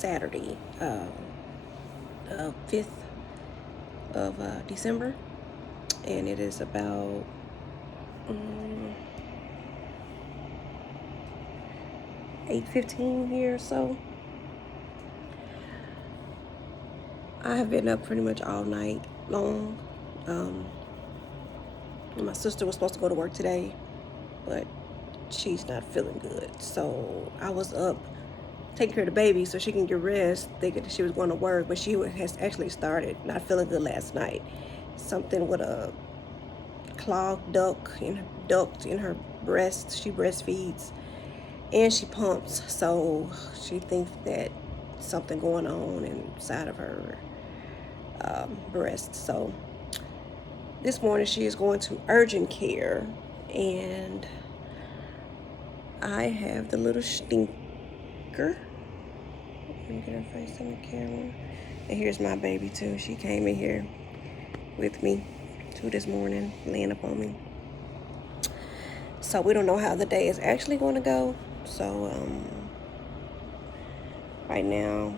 Saturday, the 5th of December, and it is about 8:15 here or so. I have been up pretty much all night long. My sister was supposed to go to work today, but she's not feeling good. So I was up taking care of the baby so she can get rest, thinking that she was going to work, but she has actually started not feeling good last night. Something with a clogged duct in her breast. She breastfeeds and she pumps, so she thinks that something going on inside of her breast. So this morning she is going to urgent care, and I have the little stinker. Let me get her face on the camera. And here's my baby too. She came in here with me too this morning, laying up on me. So we don't know how the day is actually going to go. So right now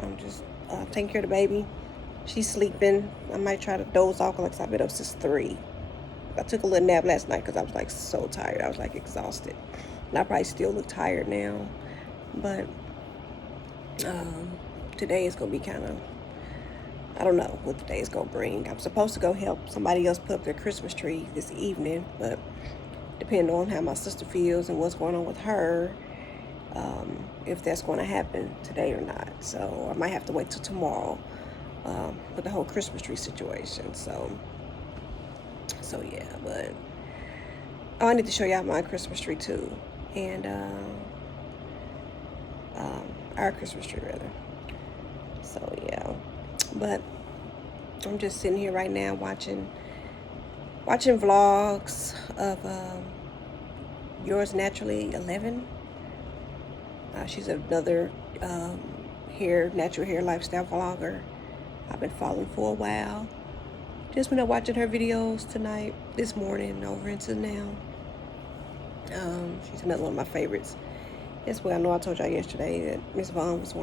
I'm just taking care of the baby. She's sleeping. I might try to doze off because I've been up since 3. I took a little nap last night because I was like so tired. I was like exhausted. And I probably still look tired now. But today is going to be kind of, I don't know what the day is going to bring. I'm supposed to go help somebody else put up their Christmas tree this evening. But depending on how my sister feels and what's going on with her, if that's going to happen today or not. So I might have to wait till tomorrow with the whole Christmas tree situation. So yeah, but I need to show y'all my Christmas tree too, and our Christmas tree rather. So yeah, but I'm just sitting here right now watching vlogs of Yours Naturally 11. She's another natural hair lifestyle vlogger I've been following for a while. Just been up watching her videos this morning, over into now. She's another one of my favorites. As well, I know I told y'all yesterday that Miss Vaughn was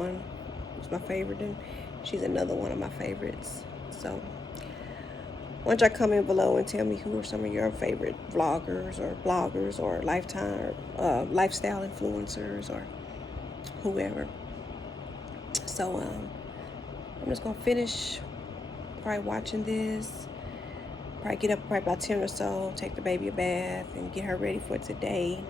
my favorite, and she's another one of my favorites. So, why don't y'all comment below and tell me who are some of your favorite vloggers or bloggers or lifestyle influencers or whoever. So, I'm just gonna finish probably watching this. Probably get up probably about 10 or so, take the baby a bath, and get her ready for today.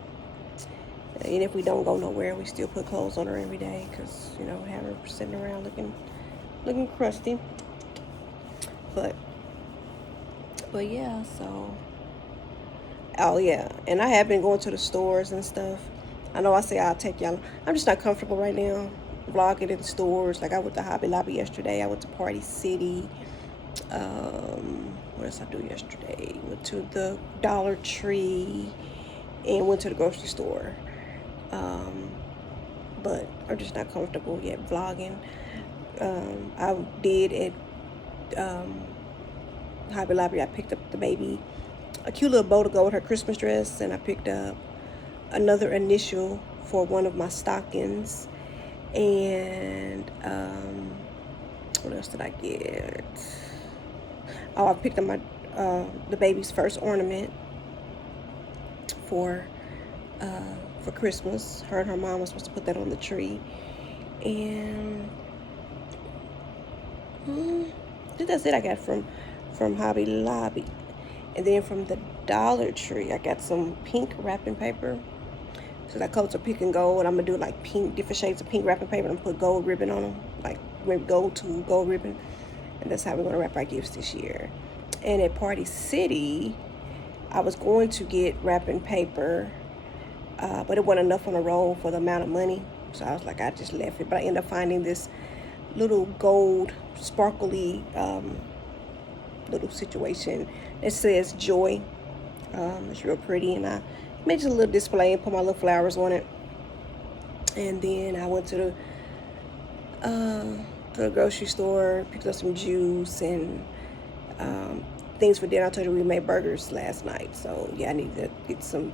And if we don't go nowhere, we still put clothes on her every day because, have her sitting around looking crusty. But yeah, so. Oh, yeah. And I have been going to the stores and stuff. I know I say I'll take y'all. I'm just not comfortable right now vlogging in the stores. Like I went to Hobby Lobby yesterday. I went to Party City. What else I do yesterday? Went to the Dollar Tree and went to the grocery store. But I'm just not comfortable yet vlogging. I did at Hobby Lobby. I picked up the baby a cute little bow to go with her Christmas dress, and I picked up another initial for one of my stockings. And what else did I get? Oh, I picked up my the baby's first ornament for Christmas. Her and her mom was supposed to put that on the tree, and I think that's it I got from Hobby Lobby. And then from the Dollar Tree, I got some pink wrapping paper. So that colors are pink and gold. I'm going to do like different shades of pink wrapping paper. I'm going to put gold ribbon on them, like gold to gold ribbon. And that's how we're going to wrap our gifts this year. And at Party City, I was going to get wrapping paper, but it wasn't enough on a roll for the amount of money. So I was like, I just left it. But I ended up finding this little gold, sparkly little situation. It says Joy. It's real pretty, and I made just a little display and put my little flowers on it. And then I went to the grocery store, picked up some juice and things for dinner. I told you we made burgers last night, so yeah, I need to get a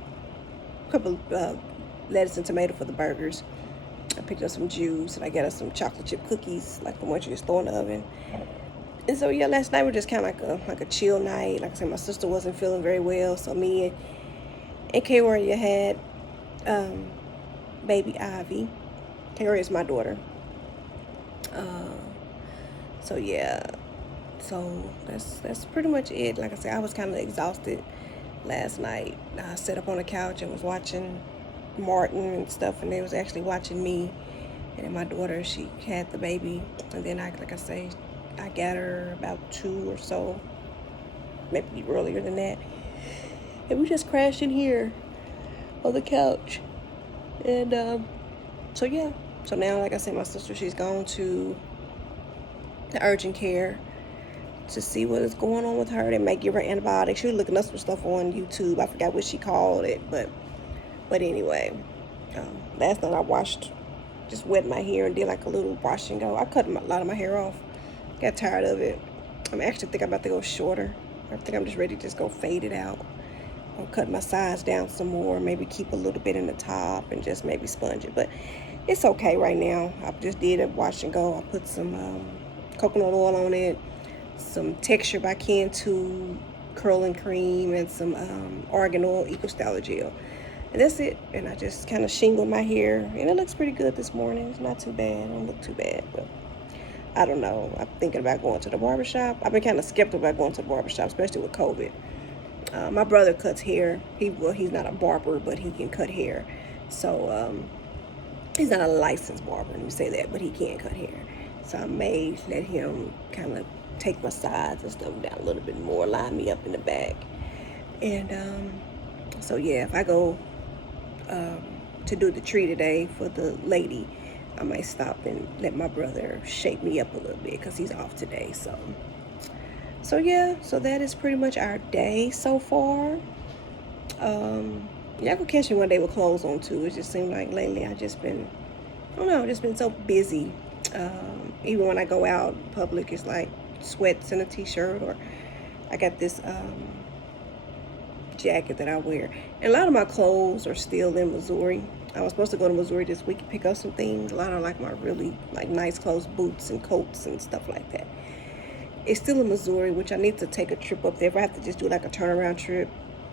couple lettuce and tomato for the burgers. I picked up some juice, and I got us some chocolate chip cookies, like the ones you just throw in the oven. And so yeah, last night was just kind of like a chill night. Like I said, my sister wasn't feeling very well, so me and Kaywaria had baby Ivy. Kaywaria is my daughter. So yeah, so that's pretty much it. Like I said, I was kind of exhausted last night. I sat up on the couch and was watching Martin and stuff, and they was actually watching me. And then my daughter, she had the baby, and then like I say, I got her about 2 or so, maybe earlier than that, and we just crashed in here on the couch. And so yeah, so now, like I said, my sister, she's gone to the urgent care to see what is going on with her. They may give her antibiotics. She was looking up some stuff on YouTube. I forgot what she called it, but anyway, last night I just wet my hair and did like a little wash and go. I cut a lot of my hair off. Got tired of it. I actually think I'm about to go shorter. I think I'm just ready to just go fade it out. I'll cut my sides down some more, maybe keep a little bit in the top and just maybe sponge it. But it's okay right now. I just did a wash and go. I put some coconut oil on it, some Texture by Cantu curling cream, and some argan oil eco styler gel. And that's it. And I just kind of shingled my hair, and it looks pretty good this morning. It's not too bad. It don't look too bad, but I don't know. I'm thinking about going to the barbershop. I've been kind of skeptical about going to the barbershop, especially with COVID. My brother cuts hair. He's not a barber, but he can cut hair. So he's not a licensed barber, let me say that, but he can cut hair. So I may let him kind of take my sides and stuff down a little bit more, line me up in the back. And so yeah, if I go to do the tree today for the lady, I might stop and let my brother shape me up a little bit because he's off today. So yeah, so that is pretty much our day so far. Y'all could catch me one day with clothes on too. It just seemed like lately I just been so busy. Even when I go out in public, it's like sweats and a t-shirt, or I got this jacket that I wear. And a lot of my clothes are still in Missouri. I was supposed to go to Missouri this week and pick up some things. A lot of like my really like nice clothes, boots and coats and stuff like that. It's still in Missouri, which I need to take a trip up there. If I have to just do like a turnaround trip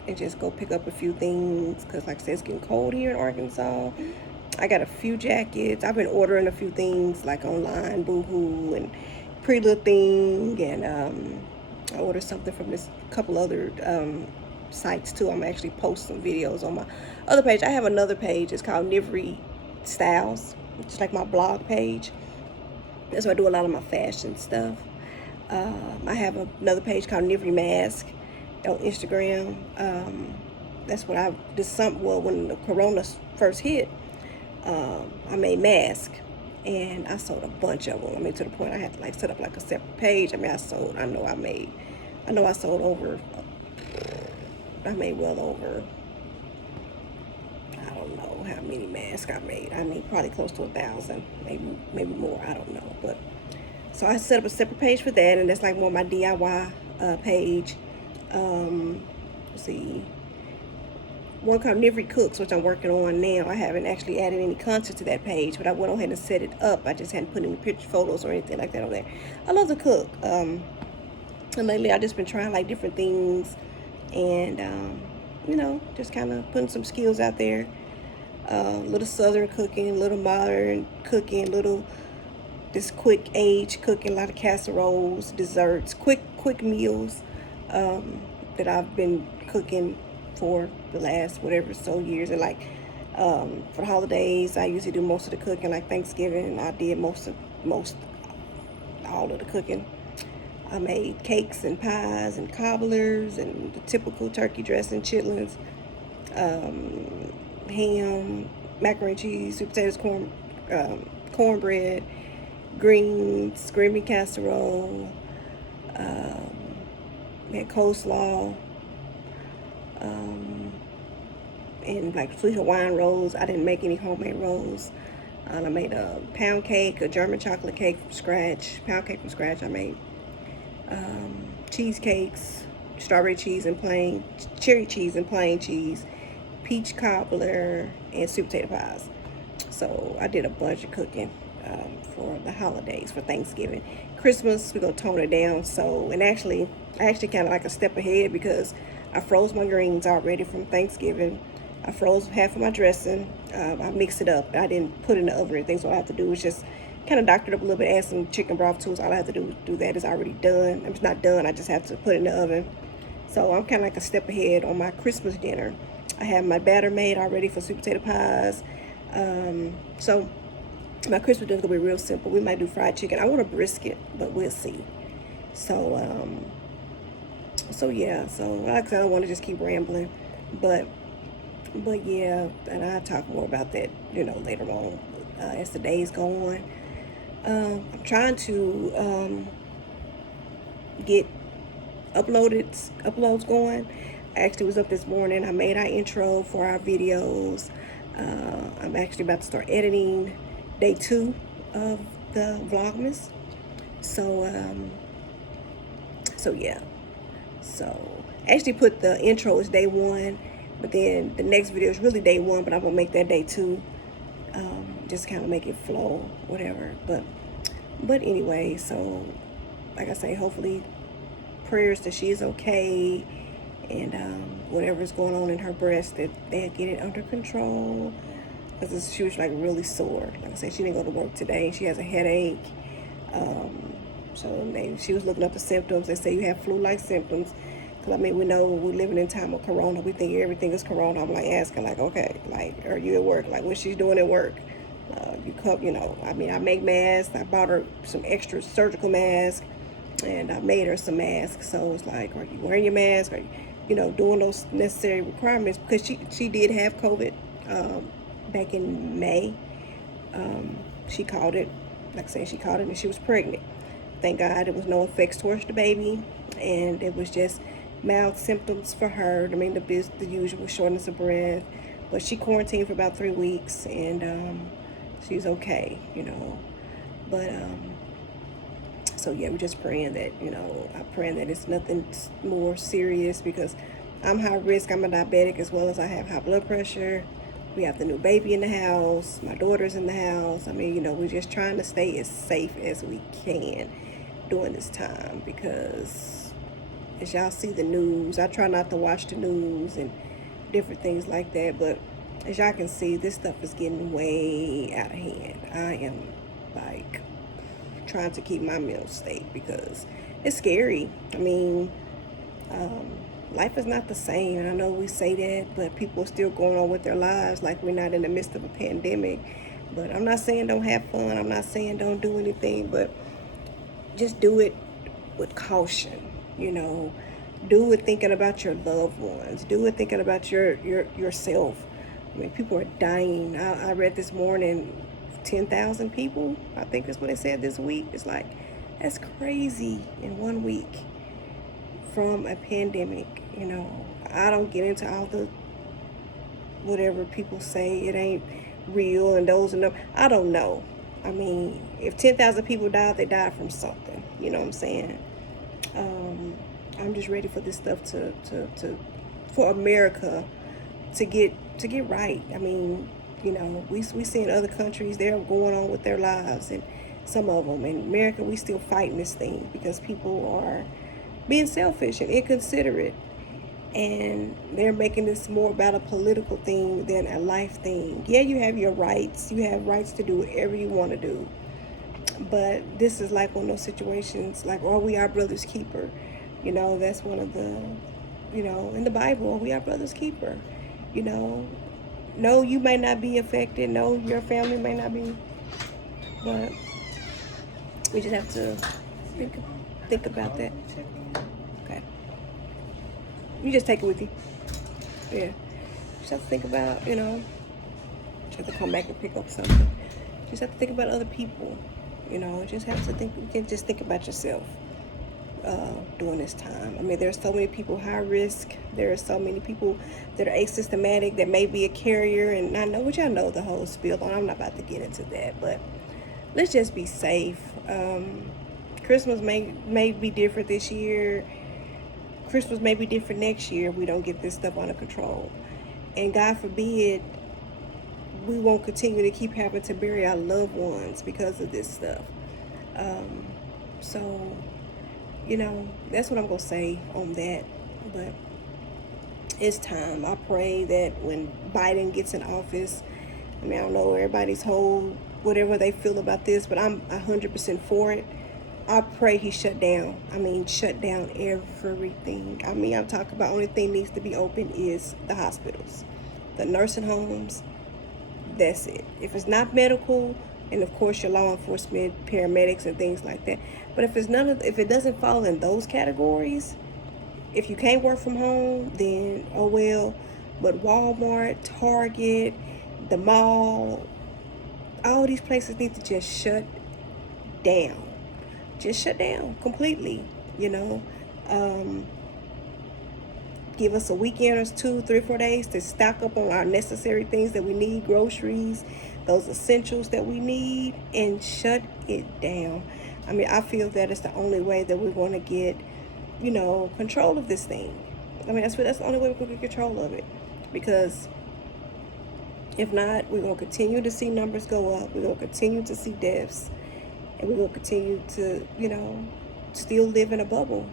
and just go pick up a few things, because like I said, it's getting cold here in Arkansas. I got a few jackets. I've been ordering a few things like online, Boohoo and Pretty Little Thing, and I ordered something from this couple other sites too. I'm actually post some videos on my other page. I have another page. It's called Nivery Styles. It's like my blog page. That's where I do a lot of my fashion stuff. I have another page called Nivery Mask on Instagram. That's what when the corona first hit, I made masks, and I sold a bunch of them. I mean, to the point I had to like set up like a separate page. I mean, I sold well over, I don't know how many masks I made. I mean, probably close to 1,000, maybe more, I don't know. But so I set up a separate page for that, and that's like more my DIY page. Let's see, one called Nivery Cooks, which I'm working on now. I haven't actually added any content to that page, but I went ahead and set it up. I just hadn't put any picture photos or anything like that on there. I love to cook, and lately I've just been trying like different things, and you know, just kind of putting some skills out there. Little southern cooking, little modern cooking, little this quick age cooking, a lot of casseroles, desserts, quick meals that I've been cooking for the last whatever so years. And like for the holidays, I usually do most of the cooking. Like Thanksgiving, I did all of the cooking. I made cakes and pies and cobblers and the typical turkey dressing, chitlins, ham, macaroni and cheese, sweet potatoes, cornbread, greens, green bean casserole, had coleslaw, and like sweet Hawaiian rolls. I didn't make any homemade rolls. I made a pound cake, a German chocolate cake from scratch, I made cheesecakes, strawberry cheese and plain, cherry cheese and plain cheese, peach cobbler, and sweet potato pies. So I did a bunch of cooking for the holidays, for Thanksgiving. Christmas, we're gonna tone it down. So, and actually, I actually kind of like a step ahead because I froze my greens already from Thanksgiving. I froze half of my dressing. I mixed it up. I didn't put it in the oven or anything, so all I have to do is just kind of doctor it up a little bit, add some chicken broth to it. So all I have to do that is already done. It's not done, I just have to put it in the oven. So I'm kind of like a step ahead on my Christmas dinner. I have my batter made already for sweet potato pies. So my Christmas dinner is gonna be real simple. We might do fried chicken. I want a brisket, but we'll see. So so yeah. So like I said, I don't want to just keep rambling, but yeah, and I'll talk more about that, later on as the days go on. I'm trying to get uploads going. I actually was up this morning. I made our intro for our videos. I'm actually about to start editing day 2 of the Vlogmas. So so yeah. So I actually put the intro as day 1, but then the next video is really day 1, but I'm gonna make that day 2. Just kind of make it flow, whatever. But anyway, so like I say, hopefully prayers that she is okay, and whatever's going on in her breast, that they'll get it under control, because she was like really sore. Like I said, she didn't go to work today. She has a headache. So she was looking up the symptoms. They say you have flu-like symptoms, because I mean, we know we're living in time of corona. We think everything is corona. I'm like asking, like, okay, like, are you at work? Like, what she's doing at work? I mean, I make masks. I bought her some extra surgical masks, and I made her some masks. So it's like, are you wearing your mask? Are you, doing those necessary requirements? Because she did have COVID back in May. She caught it. Like I said, she caught it, and she was pregnant. Thank God there was no effects towards the baby, and it was just mild symptoms for her. I mean, the usual shortness of breath. But she quarantined for about 3 weeks, and she's okay, But so yeah, we're just praying that, I'm praying that it's nothing more serious, because I'm high risk. I'm a diabetic, as well as I have high blood pressure. We have the new baby in the house. My daughter's in the house. I mean, we're just trying to stay as safe as we can during this time, because as y'all see the news, I try not to watch the news and different things like that, but as y'all can see, this stuff is getting way out of hand. I am like trying to keep my mental state, because it's scary. I mean, life is not the same, and I know we say that, but people are still going on with their lives like we're not in the midst of a pandemic. But I'm not saying don't have fun. I'm not saying don't do anything, but just do it with caution. Do it thinking about your loved ones. Do it thinking about yourself. I mean, people are dying. I read this morning, 10,000 people, I think that's what they said this week. It's like, that's crazy in 1 week from a pandemic. I don't get into all the whatever people say, it ain't real, and those and them. I don't know. I mean, if 10,000 people died, they died from something. You know what I'm saying? I'm just ready for this stuff for America to get right. I mean, we see in other countries, they're going on with their lives, and some of them. In America, we still fighting this thing because people are being selfish and inconsiderate, and they're making this more about a political thing than a life thing. Yeah, you have your rights. You have rights to do whatever you want to do. But this is like one of those situations, like, are we our brother's keeper? That's one of the, in the Bible, are we our brother's keeper? No, you may not be affected. No, your family may not be. But we just have to think about that. Okay. You just take it with you. Yeah. Just have to think about, just have to come back and pick up something. Just have to think about other people. Just have to think. You can't just think about yourself during this time. I mean, there's so many people high risk. There are so many people that are asymptomatic, that may be a carrier, and I know, which I know the whole spiel on. I'm not about to get into that, but let's just be safe. Christmas may be different this year. Christmas may be different next year if we don't get this stuff under control. And God forbid we won't continue to keep having to bury our loved ones because of this stuff. So, you know, that's what I'm going to say on that. But it's time. I pray that when Biden gets in office, I mean, I don't know everybody's whole, whatever they feel about this, but I'm 100% for it. I pray he shut down. I mean, shut down everything. I mean, I'm talking about only thing needs to be open is the hospitals, the nursing homes. That's it. If it's not medical, and of course your law enforcement, paramedics, and things like that. But if it's if it doesn't fall in those categories, if you can't work from home, then oh well. But Walmart, Target, the mall, all these places need to just shut down. Just shut down completely, you know. Give us a weekend or 2, 3, 4 days to stock up on our necessary things that we need, groceries, those essentials that we need, and shut it down. I mean, I feel that it's the only way that we're going to get, you know, control of this thing. I mean, that's the only way we're going to get control of it. Because if not, we're going to continue to see numbers go up. We're going to continue to see deaths. And we're going to continue to, you know, still live in a bubble.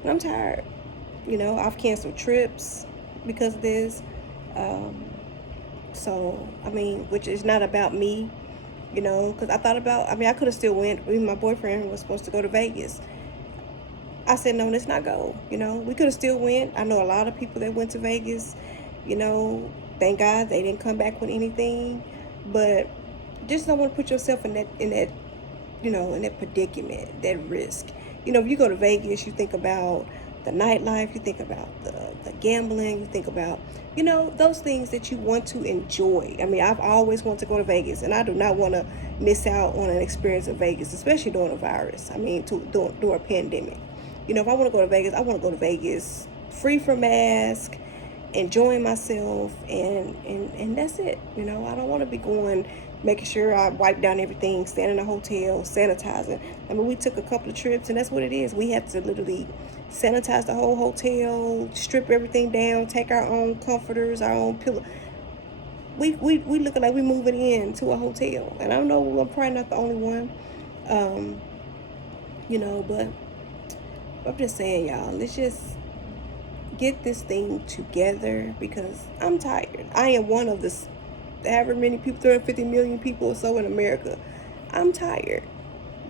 And I'm tired. You know, I've canceled trips because of this. So, I mean, which is not about me, you know, because I thought about, I mean, I could have still went. My boyfriend was supposed to go to Vegas. I said, no, let's not go. You know, we could have still went. I know a lot of people that went to Vegas, you know, thank God they didn't come back with anything. But just don't want to put yourself in that, you know, in that predicament, that risk. You know, if you go to Vegas, you think about the nightlife, you think about the gambling, you think about, you know, those things that you want to enjoy. I mean, I've always wanted to go to Vegas, and I do not want to miss out on an experience of Vegas, especially during a virus. I mean, during a pandemic. You know, if I want to go to Vegas, I want to go to Vegas free from mask, enjoying myself, and that's it. You know, I don't want to be going, making sure I wipe down everything, staying in a hotel, sanitizing. I mean, we took a couple of trips, and that's what it is. We had to literally sanitize the whole hotel, strip everything down, take our own comforters, our own pillow. We looking like we moving into a hotel, and I don't know, I'm probably not the only one. You know, but I'm just saying, y'all, let's just get this thing together because I'm tired. I am one of the however many people, 350 million people or so in America. I'm tired,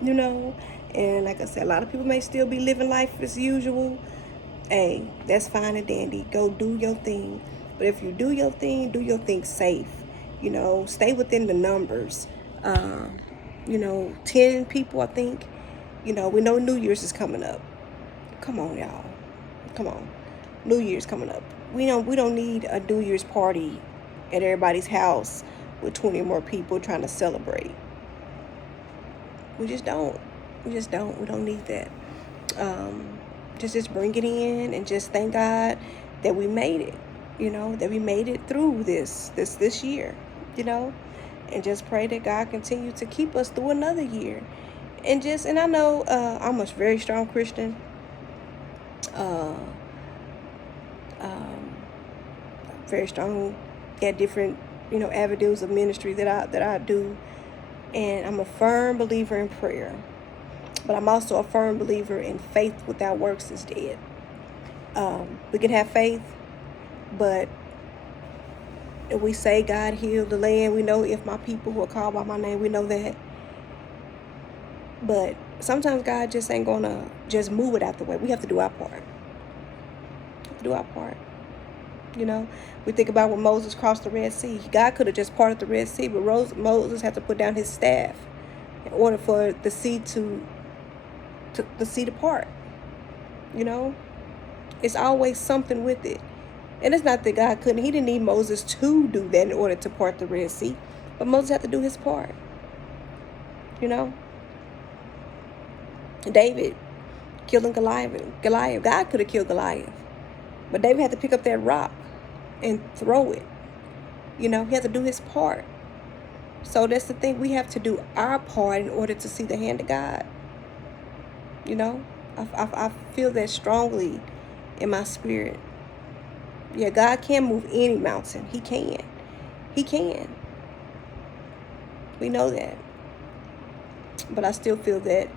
you know. And like I said, a lot of people may still be living life as usual. Hey, that's fine and dandy. Go do your thing. But if you do your thing safe. You know, stay within the numbers. You know, 10 people, I think. You know, we know New Year's is coming up. Come on, y'all. Come on. New Year's coming up. We don't need a New Year's party at everybody's house with 20 more people trying to celebrate. We just don't. We don't need that. Just bring it in and just thank God that we made it. You know, that we made it through this year. You know, and just pray that God continue to keep us through another year. And I know I'm a very strong Christian. Very strong at different, you know, avenues of ministry that I do. And I'm a firm believer in prayer. But I'm also a firm believer in faith without works is dead. We can have faith, but if we say God healed the land, we know if my people who are called by my name, we know that. But sometimes God just ain't gonna just move it out the way. We have to do our part. You know, we think about when Moses crossed the Red Sea. God could have just parted the Red Sea, but Moses had to put down his staff in order for the sea to part. You know, it's always something with it. And it's not that God couldn't. He didn't need Moses to do that in order to part the Red Sea. But Moses had to do his part. You know, David killing Goliath. God could have killed Goliath. But David had to pick up that rock and throw it. You know, he had to do his part. So that's the thing. We have to do our part in order to see the hand of God. You know, I feel that strongly in my spirit. Yeah, God can move any mountain. He can. We know that. But I still feel that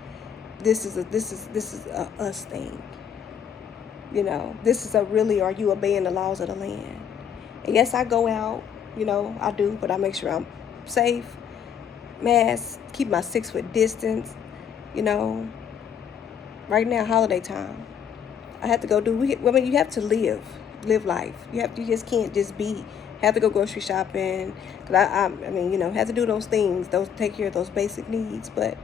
this is a us thing. You know, this is a really, are you obeying the laws of the land? And yes, I go out, you know, I do, but I make sure I'm safe, mask, keep my 6 foot distance, you know. Right now, holiday time, I have to go I mean, you have to live life. You just can't just be, have to go grocery shopping. Cause I mean, you know, have to do those things, take care of those basic needs, but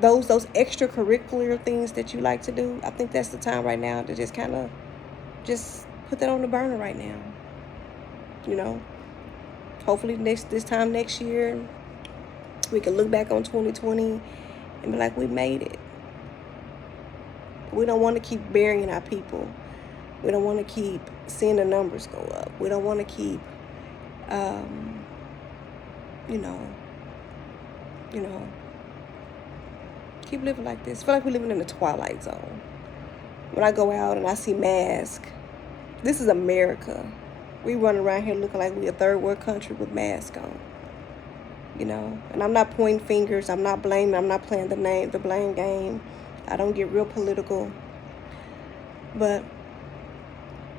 those extracurricular things that you like to do, I think that's the time right now to just kind of just put that on the burner right now. You know, hopefully this time next year we can look back on 2020 and be like, we made it. We don't want to keep burying our people. We don't want to keep seeing the numbers go up. We don't want to keep you know, keep living like this. I feel like we're living in the twilight zone. When I go out and I see masks, this is America. We run around here looking like we a third world country with masks on. You know, and I'm not pointing fingers. I'm not blaming. I'm not playing the blame game. I don't get real political. But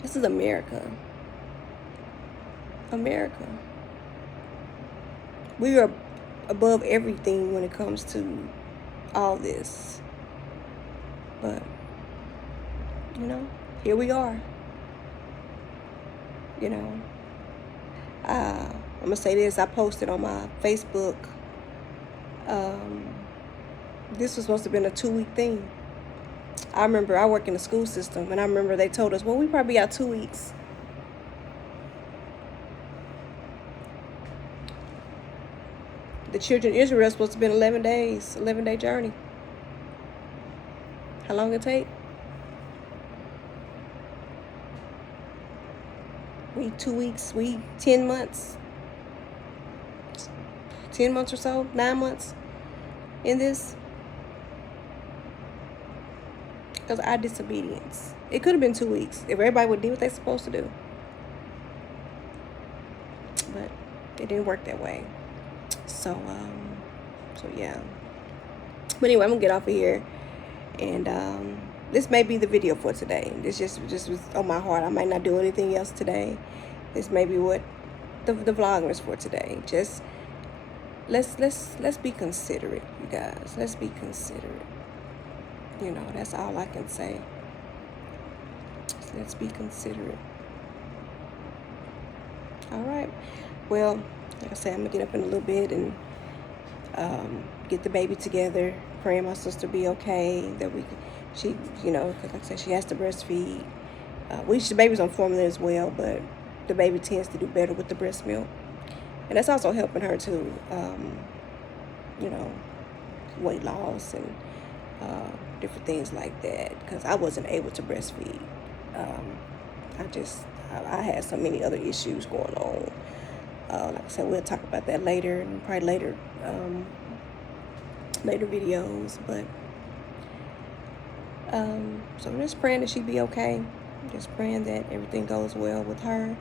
this is America. America. We are above everything when it comes to all this. But, you know, here we are. You know, I'm going to say this. I posted on my Facebook. This was supposed to have been a 2-week thing. I remember I work in the school system, and I remember they told us, well, we probably out 2 weeks. The children of Israel supposed to have been 11 days, 11-day journey. How long it take? We 2 weeks, we 10 months. 10 months or so, 9 months in this. Because of our disobedience. It could have been 2 weeks if everybody would do what they're supposed to do. But it didn't work that way. So yeah. But anyway, I'm gonna get off of here, and this may be the video for today. This just was on my heart. I might not do anything else today. This may be what the Vlogmas for today. Just let's be considerate, you guys. Let's be considerate. You know, that's all I can say. Let's be considerate. All right. Well, like I said, I'm gonna get up in a little bit and get the baby together. Praying my sister be okay. That she, you know, cause like I said, she has to breastfeed. The baby's on formula as well, but the baby tends to do better with the breast milk, and that's also helping her to, you know, weight loss and different things like that. Because I wasn't able to breastfeed. I had so many other issues going on. Like I said, we'll talk about that later, and probably later videos. But so I'm just praying that she be okay. I'm just praying that everything goes well with her.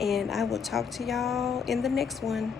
And I will talk to y'all in the next one.